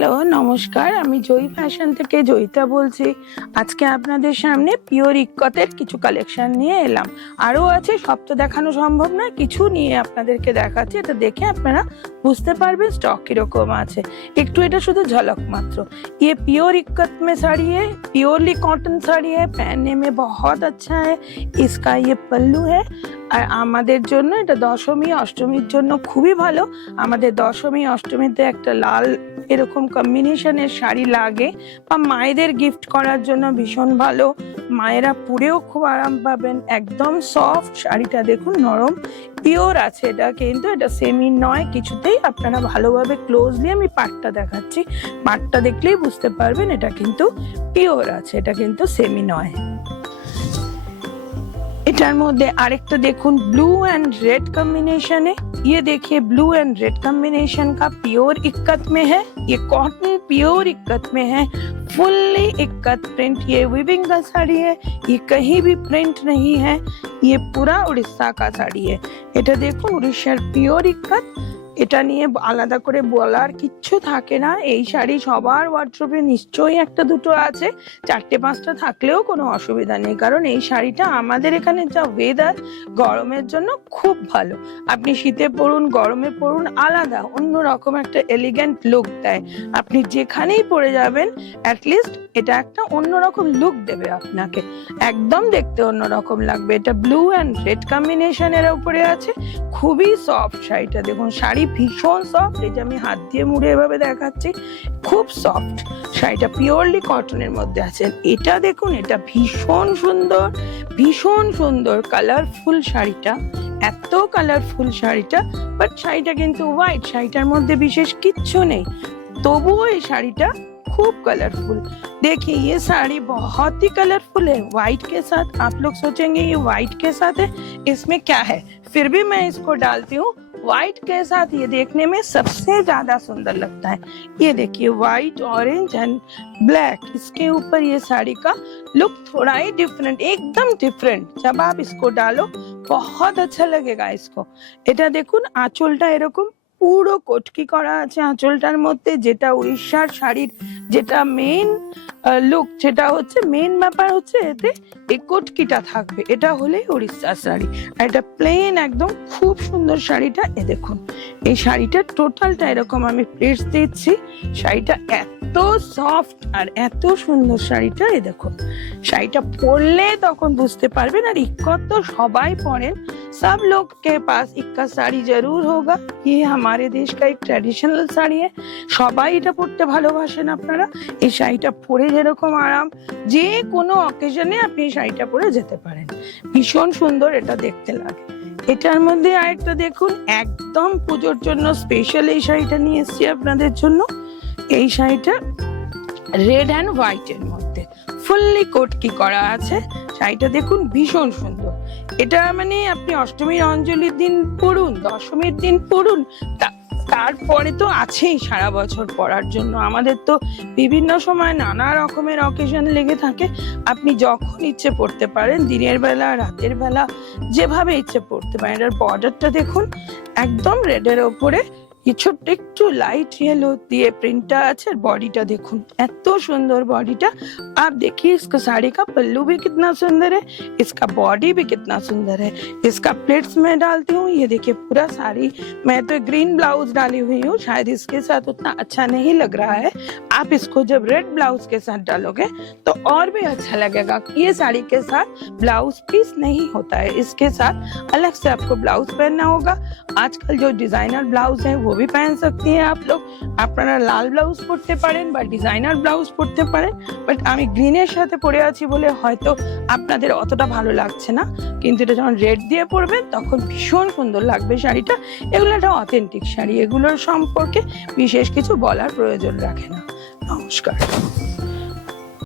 Hello নমস্কার, আমি জয়ী fashion থেকে জয়িতা বলছি। আজকে আপনাদের সামনে পিওর ইক্কতের কিছু কালেকশন নিয়ে এলাম। আরও আছে, সব তো দেখানো সম্ভব না, কিছু নিয়ে আপনাদেরকে দেখাচ্ছি। এটা দেখে আপনারা বুঝতে পারবেন স্টক কিরকম আছে। একটু এটা শুধু ঝলক মাত্র। ये प्योर इक्कत में साड़ी है, प्योरली कॉटन साड़ी है, पहनने में बहुत अच्छा है। इसका ये पल्लू है। আর আমাদের জন্য এটা দশমী অষ্টমীর জন্য খুবই ভালো। আমাদের দশমী অষ্টমীতে একটা লাল এরকম কম্বিনেশনের শাড়ি লাগে, বা মায়েদের গিফট করার জন্য ভীষণ ভালো। মায়েরা পরেও খুব আরাম পাবেন। একদম সফট শাড়িটা দেখুন, নরম পিওর আছে এটা, কিন্তু এটা সেমি নয় কিছুতেই। আপনারা ভালোভাবে ক্লোজলি আমি পাটটা দেখাচ্ছি, পাটটা দেখলেই বুঝতে পারবেন এটা কিন্তু পিওর আছে, এটা কিন্তু সেমি নয়। এটার মধ্যে আরেকটা দেখুন, ब्लू एंड रेड कॉम्बिनेशन है। ये देखिए ब्लू एंड रेड कॉम्बिनेशन का प्योर इक्कत में है। ये कॉटन प्योर इक्कत में है, फुल्ली इक्कत प्रिंट। ये वीविंग का साड़ी है, ये कहीं भी प्रिंट नहीं है, ये पूरा उड़ीसा का साड़ी है। এটা দেখুন উড়িষ্যার পিওর ইক্কত। এটা নিয়ে আলাদা করে বলার কিচ্ছু থাকে না। এই শাড়ি সবার ওয়ার্ড্রোবে নিশ্চয়ই একটা দুটো আছে, চারটে পাঁচটা থাকলেও কোনো অসুবিধা নেই, কারণ এই শাড়িটা আমাদের এখানে যা ওয়েদার, গরমের জন্য খুব ভালো। আপনি শীতে পরুন, গরমে পরুন, আলাদা অন্যরকম একটা এলিগেন্ট লুক দেয়। আপনি যেখানেই পরে যাবেন অ্যাটলিস্ট এটা একটা অন্যরকম লুক দেবে আপনাকে, একদম দেখতে অন্যরকম লাগবে। এটা ব্লু অ্যান্ড রেড কম্বিনেশনের উপরে আছে, খুবই সফট শাড়িটা দেখুন। শাড়ি ভীষণ সফট, এই যে আমি হাত দিয়ে মুড়ে এভাবে দেখাচ্ছি, খুব সফট শাড়িটা। পিওরলি কটনের মধ্যে আছে। এটা দেখুন, এটা ভীষণ সুন্দর, ভীষণ সুন্দর কালারফুল শাড়িটা, এত কালারফুল শাড়িটা। বাট শাড়িটা কিন্তু হোয়াইট, শাড়িটার মধ্যে বিশেষ কিচ্ছু নেই, তবুও এই শাড়িটা खूब कलरफुल। देखिए ये साड़ी बहुत ही कलरफुल है व्हाइट के साथ। आप लोग सोचेंगे ये व्हाइट के साथ है, इसमें क्या है, फिर भी मैं इसको डालती हूँ। व्हाइट के साथ ये देखने में सबसे ज्यादा सुंदर लगता है। ये देखिए व्हाइट, ऑरेंज एंड ब्लैक, इसके ऊपर ये साड़ी का लुक थोड़ा ही डिफरेंट, एकदम डिफरेंट। जब आप इसको डालो बहुत अच्छा लगेगा इसको। এটা দেখুন আঁচলটা এরকম পুরো কটকি করা আছে আঁচলটার মধ্যে, যেটা উড়িষ্যার শাড়ির যেটা মেইন লুক, যেটা হচ্ছে মেইন ব্যাপার হচ্ছে এতে এই কটকিটা থাকবে, এটা হলেই উড়িষ্যার শাড়ি। আর এটা প্লেন একদম খুব সুন্দর শাড়িটা। এ দেখুন এই শাড়িটা টোটালটা এরকম আমি প্লেটস দিচ্ছি। শাড়িটা এত সফট আর এত সুন্দর শাড়িটা। এ দেখুন শাড়িটা পরলে তখন বুঝতে পারবেন। আর ইক্কত তো সবাই পরেন, सब लोग के पास इक्का साड़ी जरूर होगा। ये हमारे देश का एक ट्रेडिशनल साड़ी है, সবাই এটা পরতে ভালোবাসেন আপনারা। এই শাড়িটা পরে যেরকম আরাম, যে কোনো অকেশনে আপনি এই শাড়িটা পরে যেতে পারেন, ভীষণ সুন্দর এটা দেখতে লাগে। এটার মধ্যে আরেকটা দেখুন, একদম পুজোর জন্য স্পেশাল এই শাড়িটা নিয়ে এসেছি আপনাদের জন্য। এই শাড়িটা রেড অ্যান্ড হোয়াইট এর মধ্যে ফুললি কোটকি করা আছে। শাড়িটা দেখুন ভীষণ সুন্দর। এটা মানে আপনি অষ্টমীর অঞ্জলির দিন পরুন, দশমীর দিন পরুন, তারপরে তো আছেই সারা বছর পরার জন্য। আমাদের তো বিভিন্ন সময় নানা রকমের অকেশন লেগে থাকে, আপনি যখন ইচ্ছে পড়তে পারেন, দিনের বেলা রাতের বেলা যেভাবে ইচ্ছে পড়তে পারেন। এটার বর্ডারটা দেখুন একদম রেডের ওপরে ये ছোট্ট একটু লাইট येलो দিয়ে প্রিন্টটা আছে। বডিটা দেখুন এত সুন্দর বডিটা। आप देखिए इसका साड़ी का पल्लू भी कितना सुंदर है, इसका बॉडी भी कितना सुंदर है। इसका प्लेट्स मैं डालती हूँ। ये देखिए पूरा साड़ी, मैं तो ग्रीन ब्लाउज डाली हुई हूँ, शायद इसके साथ उतना अच्छा नहीं लग रहा है। आप इसको जब रेड ब्लाउज के साथ डालोगे तो और भी अच्छा लगेगा। ये साड़ी के साथ ब्लाउज पीस नहीं होता है, इसके साथ अलग से आपको ब्लाउज पहनना होगा। आजकल जो डिजाइनर ब्लाउज है वो भी पहन सकती है आप लोग। আপনারা লাল ব্লাউজ পরতে পারেন বা ডিজাইনার ব্লাউজ পরতে পারেন, বাট আমি গ্রিনের সাথে পরে আছি বলে হয়তো আপনাদের অতটা ভালো লাগছে না, কিন্তু এটা যখন রেড দিয়ে পরবেন তখন ভীষণ সুন্দর লাগবে শাড়িটা। এগুলো একটা অথেন্টিক শাড়ি, এগুলোর সম্পর্কে বিশেষ কিছু বলার প্রয়োজন রাখে না। নমস্কার।